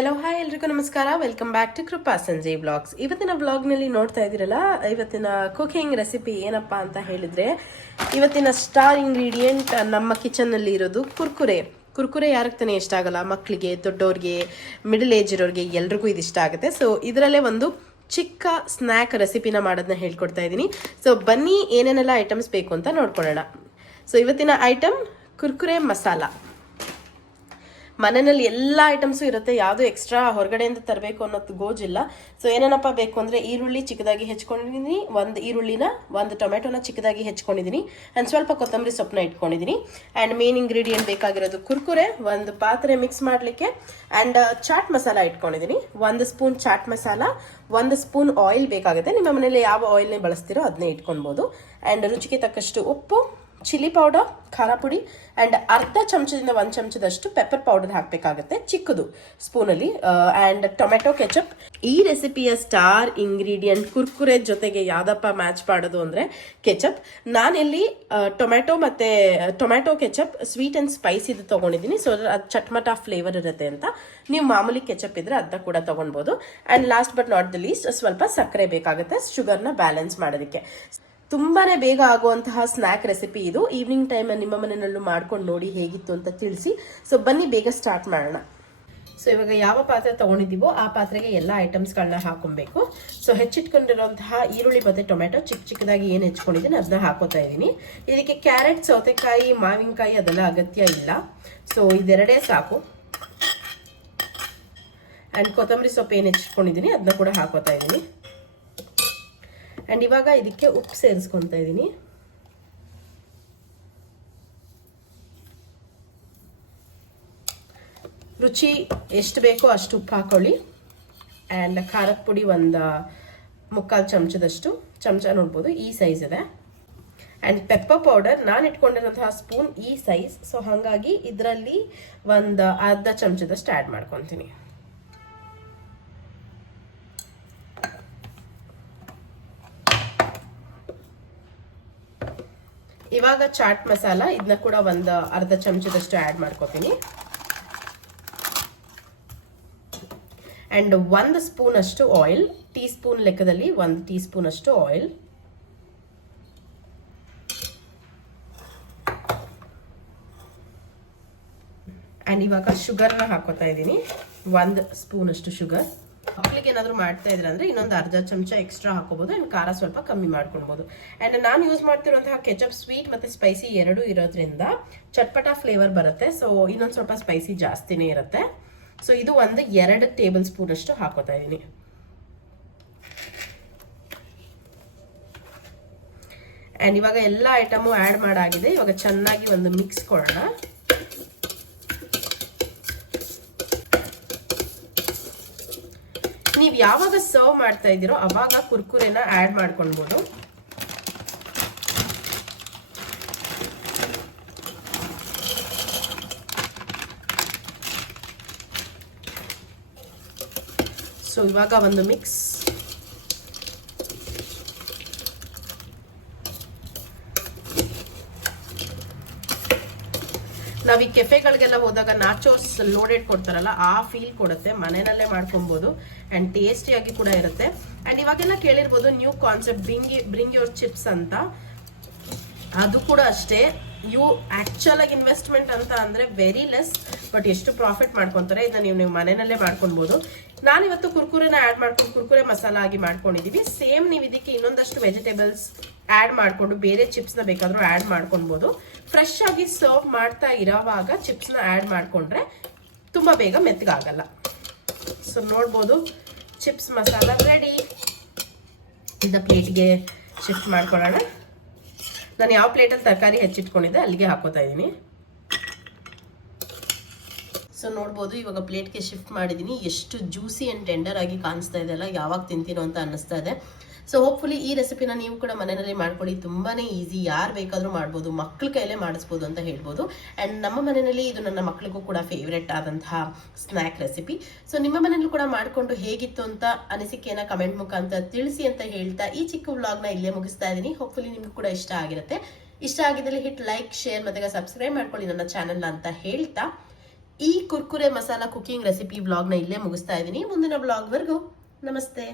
Hello hi ಎಲ್ರಿಗೂ ನಮಸ್ಕಾರ. Welcome back to Krupa Sanjay blogs. ಇವತ್ತಿನ ಬ್ಲಾಗ್ನಲ್ಲಿ ನೋಡ್ತಾ ಇದ್ದೀರಲ್ಲ, ಇವತ್ತಿನ ಕುಕಿಂಗ್ ರೆಸಿಪಿ ಏನಪ್ಪಾ ಅಂತ ಹೇಳಿದ್ರೆ, ಇವತ್ತಿನ ಸ್ಟಾರ್ ಇಂಗ್ರೀಡಿಯೆಂಟ್ ನಮ್ಮ ಕಿಚನ್ನಲ್ಲಿ ಇರೋದು ಕುರ್ಕುರೆ. ಕುರ್ಕುರೆ ಯಾರಿಗೆ ತಾನೇ ಇಷ್ಟ ಆಗಲ್ಲ? ಮಕ್ಕಳಿಗೆ, ದೊಡ್ಡವ್ರಿಗೆ, ಮಿಡಲ್ ಏಜ್ ಇರೋರಿಗೆ ಎಲ್ರಿಗೂ ಇದು ಇಷ್ಟ ಆಗುತ್ತೆ. ಸೊ ಇದರಲ್ಲೇ ಒಂದು ಚಿಕ್ಕ ಸ್ನ್ಯಾಕ್ ರೆಸಿಪಿನ ಮಾಡೋದನ್ನ ಹೇಳ್ಕೊಡ್ತಾ ಇದ್ದೀನಿ. ಸೊ ಬನ್ನಿ ಏನೇನೆಲ್ಲ ಐಟಮ್ಸ್ ಬೇಕು ಅಂತ ನೋಡ್ಕೊಳ್ಳೋಣ. ಸೊ ಇವತ್ತಿನ ಐಟಮ್ ಕುರ್ಕುರೆ ಮಸಾಲ. ಮನೆಯಲ್ಲಿ ಎಲ್ಲ ಐಟಮ್ಸು ಇರುತ್ತೆ, ಯಾವುದು ಎಕ್ಸ್ಟ್ರಾ ಹೊರಗಡೆಯಿಂದ ತರಬೇಕು ಅನ್ನೋದು ಗೋಜಿಲ್ಲ. ಸೊ ಏನೇನಪ್ಪ ಬೇಕು ಅಂದರೆ, ಈರುಳ್ಳಿ ಚಿಕ್ಕದಾಗಿ ಹೆಚ್ಕೊಂಡಿದ್ದೀನಿ, ಒಂದು ಈರುಳ್ಳಿನ, ಒಂದು ಟೊಮೆಟೊನ ಚಿಕ್ಕದಾಗಿ ಹೆಚ್ಕೊಂಡಿದ್ದೀನಿ, ಆ್ಯಂಡ್ ಸ್ವಲ್ಪ ಕೊತ್ತಂಬರಿ ಸೊಪ್ಪನ್ನ ಇಟ್ಕೊಂಡಿದ್ದೀನಿ. ಆ್ಯಂಡ್ ಮೇನ್ ಇಂಗ್ರೀಡಿಯೆಂಟ್ ಬೇಕಾಗಿರೋದು ಕುರ್ಕುರೆ, ಒಂದು ಪಾತ್ರೆ ಮಿಕ್ಸ್ ಮಾಡಲಿಕ್ಕೆ, ಆ್ಯಂಡ್ ಚಾಟ್ ಮಸಾಲ ಇಟ್ಕೊಂಡಿದ್ದೀನಿ, 1 spoon chaat masala, 1 spoon oil ಬೇಕಾಗುತ್ತೆ. ನಿಮ್ಮ ಮನೇಲಿ ಯಾವ ಆಯಿಲ್ನೇ ಬಳಸ್ತೀರೋ ಅದನ್ನೇ ಇಟ್ಕೊಳ್ಬೋದು. ಆ್ಯಂಡ್ ರುಚಿಗೆ ತಕ್ಕಷ್ಟು ಉಪ್ಪು, ಚಿಲ್ಲಿ ಪೌಡರ್, ಖಾರ ಪುಡಿ, ಆ್ಯಂಡ್ ಅರ್ಧ ಚಮಚದಿಂದ 1 ಚಮಚದಷ್ಟು ಪೆಪ್ಪರ್ ಪೌಡರ್ ಹಾಕಬೇಕಾಗುತ್ತೆ, ಚಿಕ್ಕದು ಸ್ಪೂನಲ್ಲಿ. And tomato ketchup. ಈ ರೆಸಿಪಿಯ ಸ್ಟಾರ್ ಇಂಗ್ರೀಡಿಯೆಂಟ್ ಕುರ್ಕುರೆ ಜೊತೆಗೆ ಯಾವುದಪ್ಪ ಮ್ಯಾಚ್ ಮಾಡೋದು ಅಂದರೆ ಕೆಚಪ್. ನಾನಿಲ್ಲಿ ಟೊಮೆಟೊ ಕೆಚಪ್ ಸ್ವೀಟ್ ಆ್ಯಂಡ್ ಸ್ಪೈಸಿದು ತೊಗೊಂಡಿದ್ದೀನಿ. ಸೊ ಅದು ಚಟ್ಮಟ ಫ್ಲೇವರ್ ಇರುತ್ತೆ ಅಂತ. ನೀವು ಮಾಮೂಲಿ ಕೆಚಪ್ ಇದ್ರೆ ಅದನ್ನ ಕೂಡ ತೊಗೊಳ್ಬೋದು. And last but not the least, ಸ್ವಲ್ಪ ಸಕ್ಕರೆ ಬೇಕಾಗುತ್ತೆ ಶುಗರ್ನ ಬ್ಯಾಲೆನ್ಸ್ ಮಾಡೋದಕ್ಕೆ. ತುಂಬಾನೇ ಬೇಗ ಆಗುವಂತಹ ಸ್ನ್ಯಾಕ್ ರೆಸಿಪಿ ಇದು. ಈವ್ನಿಂಗ್ ಟೈಮ್ ನಿಮ್ಮ ಮನೆಯಲ್ಲೂ ಮಾಡ್ಕೊಂಡು ನೋಡಿ ಹೇಗಿತ್ತು ಅಂತ ತಿಳಿಸಿ. ಸೊ ಬನ್ನಿ ಬೇಗ ಸ್ಟಾರ್ಟ್ ಮಾಡೋಣ. ಸೊ ಇವಾಗ ಯಾವ ಪಾತ್ರೆ ತಗೊಂಡಿದ್ದೀವೋ ಆ ಪಾತ್ರೆಗೆ ಎಲ್ಲ ಐಟಮ್ಸ್ಗಳನ್ನ ಹಾಕೊಬೇಕು. ಸೊ ಹೆಚ್ಚಿಟ್ಕೊಂಡಿರುವಂತಹ ಈರುಳ್ಳಿ ಮತ್ತೆ ಟೊಮೆಟೊ ಚಿಕ್ಕದಾಗಿ ಏನು ಹೆಚ್ಕೊಂಡಿದ್ದೀನಿ ಅದನ್ನ ಹಾಕೋತಾ ಇದ್ದೀನಿ. ಇದಕ್ಕೆ ಕ್ಯಾರೆಟ್, ಸೌತೆಕಾಯಿ, ಮಾವಿನಕಾಯಿ ಅದೆಲ್ಲ ಅಗತ್ಯ ಇಲ್ಲ. ಸೊ ಇದೆರಡೇ ಸಾಕು. ಆ್ಯಂಡ್ ಕೊತ್ತಂಬರಿ ಸೊಪ್ಪು ಏನು ಹೆಚ್ಕೊಂಡಿದ್ದೀನಿ ಅದನ್ನ ಕೂಡ ಹಾಕೋತಾ ಇದ್ದೀನಿ. ಆ್ಯಂಡ್ ಇವಾಗ ಇದಕ್ಕೆ ಉಪ್ಪು ಸೇರಿಸ್ಕೊತಾ ಇದ್ದೀನಿ. ರುಚಿ ಎಷ್ಟು ಬೇಕೋ ಅಷ್ಟು ಉಪ್ಪು ಹಾಕೊಳ್ಳಿ. ಆ್ಯಂಡ್ ಖಾರದ ಪುಡಿ ಒಂದು 3/4 ಚಮಚದಷ್ಟು, ಚಮಚ ನೋಡ್ಬೋದು ಈ ಸೈಜ್ ಇದೆ. ಆ್ಯಂಡ್ ಪೆಪ್ಪರ್ ಪೌಡರ್ ನಾನು ಇಟ್ಕೊಂಡಿರೋಂತಹ ಸ್ಪೂನ್ ಈ ಸೈಜ್. ಸೊ ಹಾಗಾಗಿ ಇದರಲ್ಲಿ ಒಂದು ಅರ್ಧ ಚಮಚದಷ್ಟು ಆ್ಯಡ್ ಮಾಡ್ಕೊತೀನಿ. ಇವಾಗ ಚಾಟ್ ಮಸಾಲ ಇದನ್ನ ಕೂಡ ಒಂದು ಅರ್ಧ ಚಮಚದಷ್ಟು ಆ್ಯಡ್ ಮಾಡ್ಕೋತೀನಿ. ಆ್ಯಂಡ್ 1 ಸ್ಪೂನ್ ಅಷ್ಟು ಆಯಿಲ್, ಟೀ ಸ್ಪೂನ್ ಲೆಕ್ಕದಲ್ಲಿ 1 ಟೀ ಸ್ಪೂನ್ ಅಷ್ಟು ಆಯಿಲ್. ಆ್ಯಂಡ್ ಇವಾಗ ಶುಗರ್ನ ಹಾಕೋತಾ ಇದ್ದೀನಿ, 1 ಸ್ಪೂನ್ ಅಷ್ಟು ಶುಗರ್. ಮಕ್ಕಳಿಗೆ ಏನಾದರೂ ಮಾಡ್ತಾ ಇದ್ರೆ ಅಂದರೆ ಇನ್ನೊಂದು ಅರ್ಧ ಚಮಚ ಎಕ್ಸ್ಟ್ರಾ ಹಾಕೋಬಹುದು. ಆ್ಯಂಡ್ ಖಾರ ಸ್ವಲ್ಪ ಕಮ್ಮಿ ಮಾಡ್ಕೊಳ್ಬೋದು. ಆ್ಯಂಡ್ ನಾನು ಯೂಸ್ ಮಾಡ್ತಿರುವಂತಹ ಕೆಚಪ್ ಸ್ವೀಟ್ ಮತ್ತು ಸ್ಪೈಸಿ ಎರಡೂ ಇರೋದ್ರಿಂದ ಚಟ್ಪಟ ಫ್ಲೇವರ್ ಬರುತ್ತೆ. ಸೊ ಇನ್ನೊಂದು ಸ್ವಲ್ಪ ಸ್ಪೈಸಿ ಜಾಸ್ತಿನೇ ಇರುತ್ತೆ. ಸೊ ಇದು ಒಂದು 2 ಟೇಬಲ್ ಸ್ಪೂನ್ ಅಷ್ಟು ಹಾಕೋತಾ ಇದ್ದೀನಿ. ಆ್ಯಂಡ್ ಇವಾಗ ಎಲ್ಲ ಐಟಮು ಆ್ಯಡ್ ಮಾಡಾಗಿದೆ. ಇವಾಗ ಚೆನ್ನಾಗಿ ಒಂದು ಮಿಕ್ಸ್ ಕೊಡೋಣ. ನೀವು ಯಾವಾಗ ಸರ್ವ್ ಮಾಡ್ತಾ ಇದ್ದೀರೋ ಅವಾಗ ಕುರ್ಕುರೆನ ಆ್ಯಡ್ ಮಾಡ್ಕೊಳ್ಬೋದು. ಸೊ ಇವಾಗ ಒಂದು ಮಿಕ್ಸ್. ನಾವು ಈ ಕೆಫೆಗಳಿಗೆಲ್ಲ ಹೋದಾಗ ನಾಚೋಸ್ ಲೋಡೆಡ್ ಕೊಡ್ತಾರಲ್ಲ, ಆ ಫೀಲ್ ಕೊಡುತ್ತೆ. ಮನೆಯಲ್ಲೇ ಮಾಡ್ಕೊಬೋದು ಆ್ಯಂಡ್ ಟೇಸ್ಟಿಯಾಗಿ ಕೂಡ ಇರುತ್ತೆ. ಆ್ಯಂಡ್ ಇವಾಗೆಲ್ಲ ಕೇಳಿರ್ಬೋದು new concept bring your chips ಅಂತ. ಅದು ಕೂಡ ಅಷ್ಟೇ. ಆಕ್ಚುಲ್ ಆಗಿ ಇನ್ವೆಸ್ಟ್ಮೆಂಟ್ ಅಂತ ಅಂದರೆ ವೆರಿ ಲೆಸ್, ಬಟ್ ಎಷ್ಟು ಪ್ರಾಫಿಟ್ ಮಾಡ್ಕೊತಾರೆ. ಇದನ್ನ ನೀವು ಮನೆಯಲ್ಲೇ ಮಾಡ್ಕೊಳ್ಬೋದು. ನಾನಿವತ್ತು ಕುರ್ಕುರೆನ ಆ್ಯಡ್ ಮಾಡ್ಕೊಂಡು ಕುರ್ಕುರೆ ಮಸಾಲ ಆಗಿ ಮಾಡ್ಕೊಂಡಿದ್ದೀವಿ. ಸೇಮ್ ನೀವು ಇದಕ್ಕೆ ಇನ್ನೊಂದಷ್ಟು ವೆಜಿಟೇಬಲ್ಸ್ ಆ್ಯಡ್ ಮಾಡಿಕೊಂಡು ಬೇರೆ ಚಿಪ್ಸ್ನ ಬೇಕಾದರೂ ಆ್ಯಡ್ ಮಾಡ್ಕೊಳ್ಬೋದು. ಫ್ರೆಶ್ ಆಗಿ ಸರ್ವ್ ಮಾಡ್ತಾ ಇರೋವಾಗ ಚಿಪ್ಸ್ನ ಆ್ಯಡ್ ಮಾಡಿಕೊಂಡ್ರೆ ತುಂಬ ಬೇಗ ಮೆತ್ತಗಾಗಲ್ಲ. ಸೊ ನೋಡ್ಬೋದು, ಚಿಪ್ಸ್ ಮಸಾಲ ರೆಡಿ. ಇದ ಪ್ಲೇಟ್ಗೆ ಶಿಫ್ಟ್ ಮಾಡ್ಕೊಳ್ಳೋಣ. ನಾನು ಯಾವ ಪ್ಲೇಟಲ್ಲಿ ತರಕಾರಿ ಹೆಚ್ಚಿಟ್ಕೊಂಡಿದ್ದೆ ಅಲ್ಲಿಗೆ ಹಾಕೋತಾ ಇದ್ದೀನಿ. ಸೊ ನೋಡ್ಬೋದು, ಇವಾಗ ಪ್ಲೇಟ್ಗೆ ಶಿಫ್ಟ್ ಮಾಡಿದ್ದೀನಿ. ಎಷ್ಟು ಜ್ಯೂಸಿ ಆ್ಯಂಡ್ ಟೆಂಡರ್ ಆಗಿ ಕಾಣಿಸ್ತಾ ಇದೆ ಅಲ್ಲ, ಯಾವಾಗ ತಿಂತೀನೋ ಅಂತ ಅನ್ನಿಸ್ತಾ ಇದೆ. ಸೊ ಹೋಪ್ಫುಲಿ ಈ ರೆಸಿಪಿನ ನೀವು ಕೂಡ ಮನೆಯಲ್ಲಿ ಮಾಡ್ಕೊಳ್ಳಿ. ತುಂಬಾ ಈಸಿ, ಯಾರು ಬೇಕಾದರೂ ಮಾಡ್ಬೋದು, ಮಕ್ಕಳ ಕೈಲೇ ಮಾಡಿಸ್ಬೋದು ಅಂತ ಹೇಳ್ಬೋದು. ಆ್ಯಂಡ್ ನಮ್ಮ ಮನೆಯಲ್ಲಿ ಇದು ನನ್ನ ಮಕ್ಕಳಿಗೂ ಕೂಡ ಫೇವ್ರೆಟ್ ಆದಂತಹ ಸ್ನ್ಯಾಕ್ ರೆಸಿಪಿ. ಸೊ ನಿಮ್ಮ ಮನೆಯಲ್ಲೂ ಕೂಡ ಮಾಡಿಕೊಂಡು ಹೇಗಿತ್ತು ಅಂತ ಅನಿಸಿಕೆಯನ್ನು ಕಮೆಂಟ್ ಮುಖಾಂತರ ತಿಳಿಸಿ ಅಂತ ಹೇಳ್ತಾ ಈ ಚಿಕ್ಕ ವ್ಲಾಗ್ನ ಇಲ್ಲೇ ಮುಗಿಸ್ತಾ ಇದ್ದೀನಿ. ಹೋಪ್ಫುಲಿ ನಿಮಗೂ ಕೂಡ ಇಷ್ಟ ಆಗಿರುತ್ತೆ. ಇಷ್ಟ ಆಗಿದ್ದಲ್ಲಿ ಹಿಟ್ ಲೈಕ್, ಶೇರ್ ಮತ್ತು ಸಬ್ಸ್ಕ್ರೈಬ್ ಮಾಡ್ಕೊಳ್ಳಿ ನನ್ನ ಚಾನಲ್ನ ಅಂತ ಹೇಳ್ತಾ ಈ ಕುರ್ಕುರೆ ಮಸಾಲಾ ಕುಕಿಂಗ್ ರೆಸಿಪಿ ವ್ಲಾಗ್ನ ಇಲ್ಲೇ ಮುಗಿಸ್ತಾ ಇದ್ದೀನಿ. ಮುಂದಿನ ವ್ಲಾಗ್ವರೆಗೂ ನಮಸ್ತೆ.